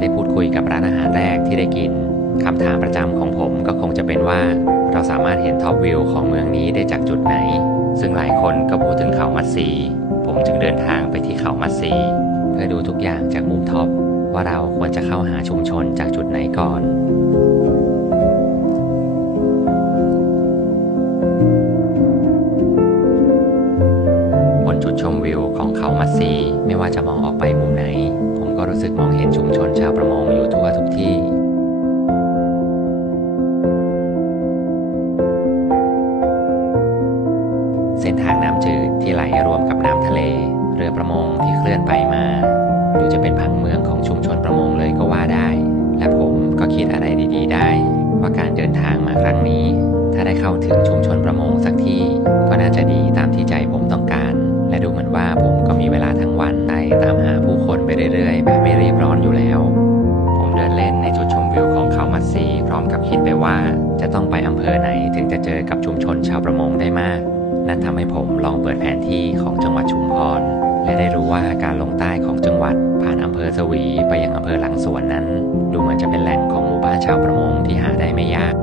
ได้พูดคุยกับร้านอาหารแรกที่ได้กินคำถามประจำของผมก็คงจะเป็นว่า เราสามารถเห็นท็อปวิวของเมืองนี้ได้จากจุดไหน ซึ่งหลายคนก็พูดถึงเขามัดซีผมจึงเดินทางไปที่เขามัดซีเพื่อดูทุกอย่างจากมุมท็อปว่าเราควรจะเข้าหาชุมชนจากจุดไหนก่อน บนจุดชมวิวของเขามัดซีไม่ว่าจะมองออกไปมุมไหน ก็รู้สึกมองเห็นชุมชนชาวประมงอยู่ทั่วทุกที่ เส้นทางน้ำจืดที่ไหลรวมกับน้ำทะเล เรือประมงที่เคลื่อนไปมาดูจะเป็นผังเมืองของชุมชนประมงเลยก็ว่าได้ และผมก็คิดอะไรดี ๆ ได้ ว่าการเดินทางมาครั้งนี้ ถ้าได้เข้าถึงชุมชนประมงสักที่ คิดไปว่าจะต้องไปอำเภอไหนถึงจะเจอกับชุมชนชาวประมงได้มาก นั่นทำให้ผมลองเปิดแผนที่ของจังหวัดชุมพร และได้รู้ว่าการลงใต้ของจังหวัดผ่านอำเภอสวีไปยังอำเภอหลังสวนนั้น ดูเหมือนจะเป็นแหล่งของหมู่บ้านชาวประมงที่หาได้ไม่ยาก